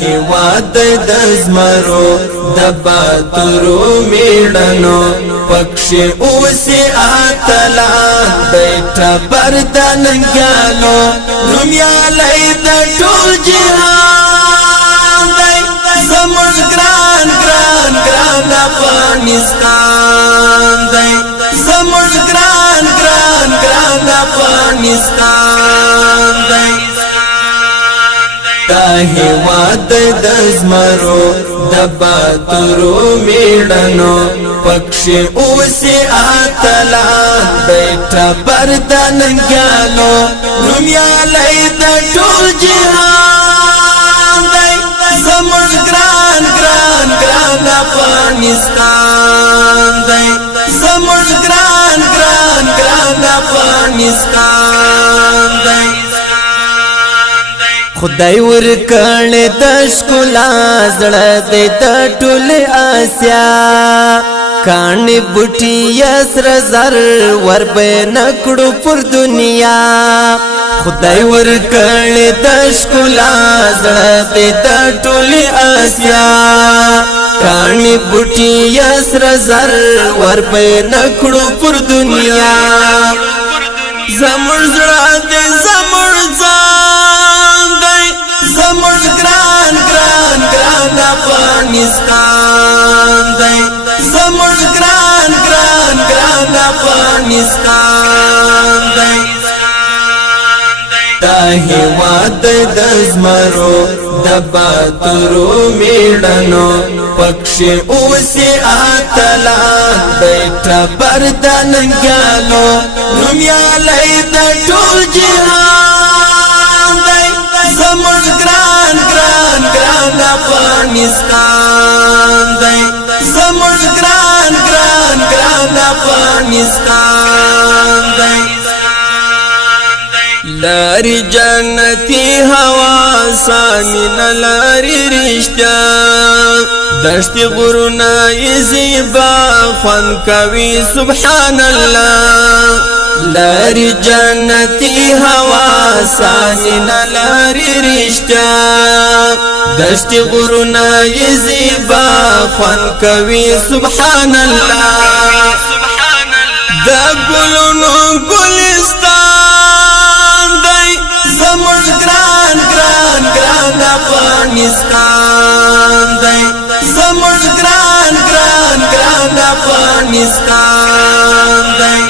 هیواد د زمرو د باتورو میړنو پکښې اوسې اتلا بیٹا پر د ننګیالو نومیالی د ټول جهان دی زموږ ګران ګران ګران افغانستان دی زموږ ګران ګران ګران افغانستان دی دا هیواد د زمرو د باتورو میړنو پکښې اوسې اتلا بیٹا پر د ننګیالو نومیالی د ټول جهان دی زموږ ګران ګران ګران افغانستان دی زموږ ګران ګران ګران افغانستان دی خدای ورکړې د ښکلا زړه دې د ټولې آسیا کاڼې بوټي یې سره زر ور به نکړو پر دنیا خدای ورکړې د ښکلا زړه دې د ټولې آسیا کاڼې بوټي یې سره زر ور به نکړو پر دنیا زموږ زړه دې زموږ زموږ ګران ګران ګران افغانستان دی زموږ ګران ګران ګران افغانستان دی دا هیواد د زمرو د باتورو میړنو پکښې اوسې اتلا بیٹا پر د ننګیالو نومیالی د ټول جهان دی زموږ ګران ګران ګران افغانستان دی زموږ ګران ګران ګران افغانستان دی لاری جنتی هوا سامین لاری رشتیا دشتی غرونه زیبا خوند کوي سبحان الله لاری جنتی هوا سانینا لاری رشتیا دشتی غرونا یزیبا خوان کوي سبحان الله دا گلونو گلستان دی زموږ ګران ګران ګران افغانستان دی زموږ ګران ګران ګران افغانستان دی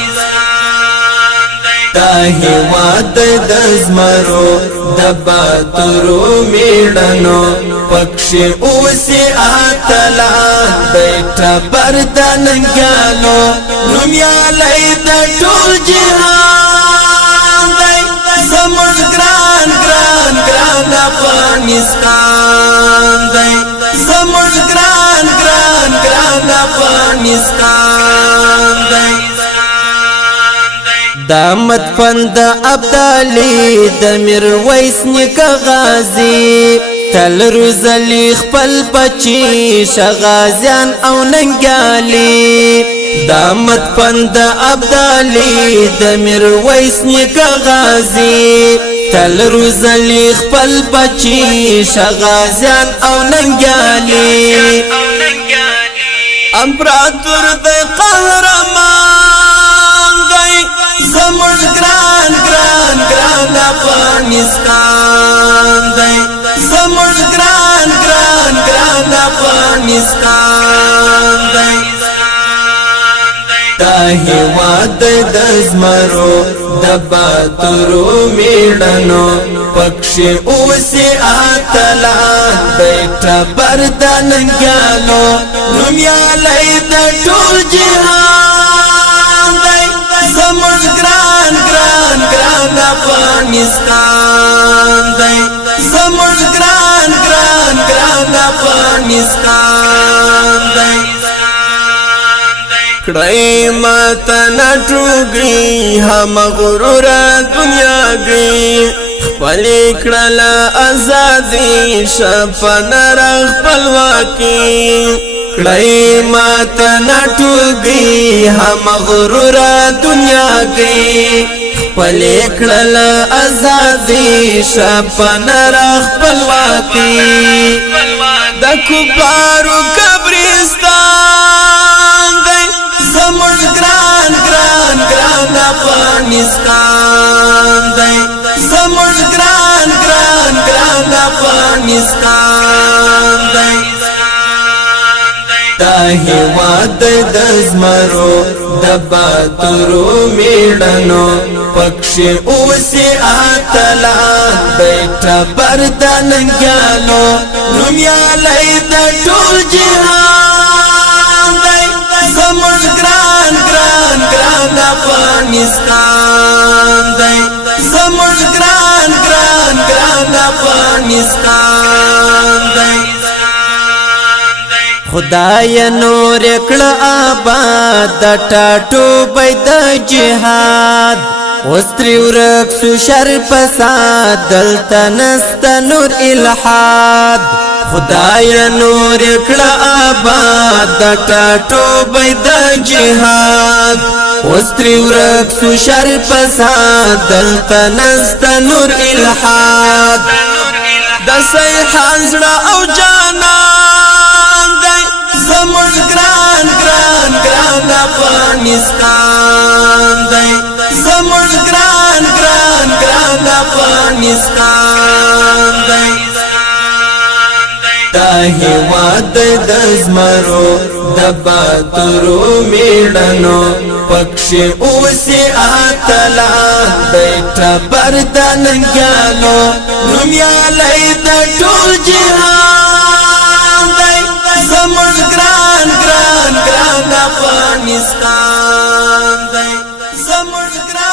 دا هیواد د زمرو د باتورو میړنو پکښې اوسې اتلا بیٹا پر د ننګیالو نومیالی د ټول جهان دی زموږ ګران ګران ګران افغانستان دی زموږ ګران ګران ګران افغانستان دی دامت فند ابدالی د میرویس نیکه غازی تل روزلی خپل بچی شغازیان او ننګیالي دامت فند ابدالی د میرویس نیکه غازی تل روزلی خپل بچی شغازیان او ننګیالي امپراتور د قهرمان دی زموږ ګران ګران ګران افغانستان دی زموږ ګران ګران ګران افغانستان دی دا هیواد د زمرو د باتورو میړنو پکښې اوسې اتلا بیٹا پر د ننګیالو نومیالی د ټول جهان دی زموږ ګران ګران ګران افغانستان دی زموږ ګران ګران ګران افغانستان دی کړی ماته نټوږي هم غرور دنیا گئی خپلې کړله ازادي شپه نره خپلواکي کړی ماته نټوږي هم غرور دنیا گئی پلی کړل ازادي شپن رخ پلواکی د کفارو قبرستان دی زموږ ګران ګران ګران افغانستان دی زموږ ګران ګران ګران افغانستان دی دا هیواد د زمرو د باتورو میړنو پکښې اوسې اتلان بیټه بردنګیانو نومیالی د ټول جهان دی زموږ ګران ګران ګران افغانستان دی زموږ ګران ګران ګران افغانستان دی خدای نور کړه آباد د ټاټو بيد جهاد وستری ورک سو شر فساد دلته نست نور الحاد خدای نور کړه آباد د ټاټو بيد جهاد وستری ورک سو شر فساد دلته نست نور الحاد د صیحان زړه او جانا زموږ ګران ګران ګران افغانستان دی زموږ ګران ګران ګران افغانستان دی دا هیواد د زمرو د باتورو میړنو پکښې اوسې اتلان بیټه بردنګیانو نومیالی د ټول جهان دی زموږ ګران ګران ګران افغانستان دی زموږ ګران